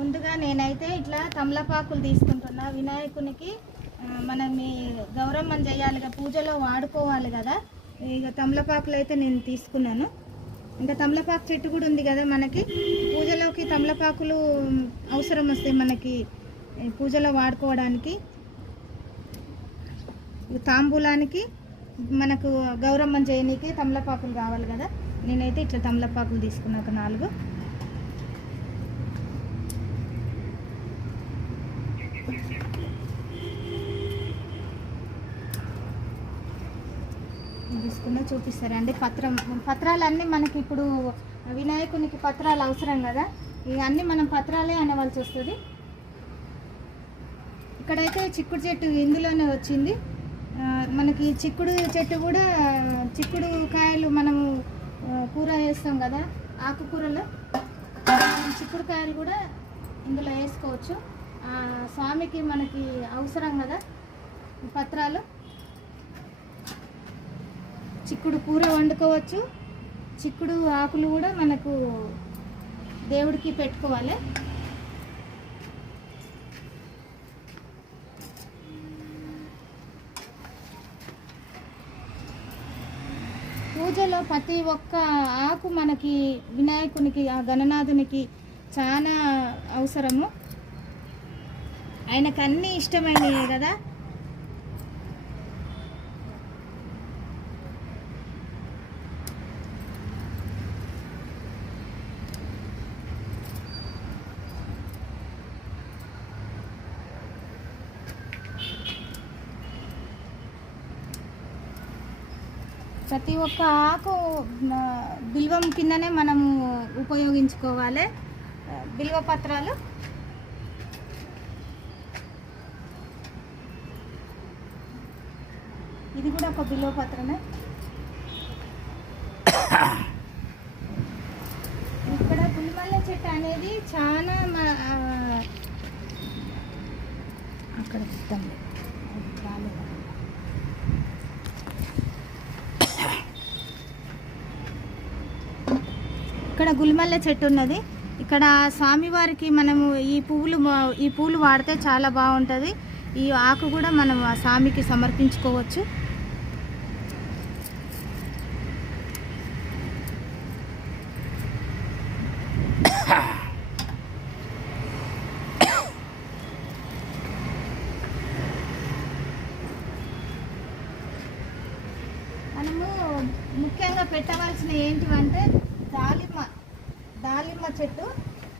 ముందుగా నేనైతే ఇట్లా తమలపాకులు తీసుకుంటున్నా. వినాయకునికి మనం ఈ గౌరమ్మని చేయాలిగా, పూజలో వాడుకోవాలి కదా. ఇక తమలపాకులు అయితే నేను తీసుకున్నాను. ఇంకా తమలపాకు చెట్టు కూడా ఉంది కదా మనకి. పూజలోకి తమలపాకులు అవసరం వస్తాయి మనకి పూజలో వాడుకోవడానికి. తాంబూలానికి మనకు గౌరమ్మని చేయనీకి తమలపాకులు కావాలి కదా. నేనైతే ఇట్లా తమలపాకులు తీసుకున్నా, ఒక 4 తీసుకున్నా. చూపిస్తారండి పత్రాలన్నీ మనకి ఇప్పుడు వినాయకునికి పత్రాలు అవసరం కదా. ఇవన్నీ మనం పత్రాలే అనవలసి వస్తుంది. ఇక్కడైతే చిక్కుడు చెట్టు ఇందులోనే వచ్చింది మనకి. చిక్కుడు చెట్టు కూడా, చిక్కుడు కాయలు మనము కూర వేస్తాం కదా, ఆకుకూరలో చిక్కుడు కాయలు కూడా ఇందులో వేసుకోవచ్చు. స్వామికి మనకి అవసరం కదా పత్రాలు. చిక్కుడు కూర వండుకోవచ్చు. చిక్కుడు ఆకులు కూడా మనకు దేవుడికి పెట్టుకోవాలి. పూజలో ప్రతి ఒక్క ఆకు మనకి వినాయకునికి, ఆ గణనాథునికి చాలా అవసరము. ఆయనకు అన్నీ ఇష్టమైనవి కదా. ప్రతి ఒక్క ఆకు బిల్వం కిందనే మనము ఉపయోగించుకోవాలి బిల్వ పత్రాలు. ఇది కూడా ఒక బిల్వ పత్రమే. ఇక్కడ పులిమల్ల చెట్టు అనేది చాలా అక్కడ ఇక్కడ గుల్మల్ల చెట్టు ఉన్నది. ఇక్కడ స్వామివారికి మనము ఈ పూలు వాడితే చాలా బాగుంటుంది. ఈ ఆకు కూడా మనం ఆ స్వామికి సమర్పించుకోవచ్చు. మనము ముఖ్యంగా పెట్టవలసిన ఏంటివంటే దాలిమ్మ చెట్టు.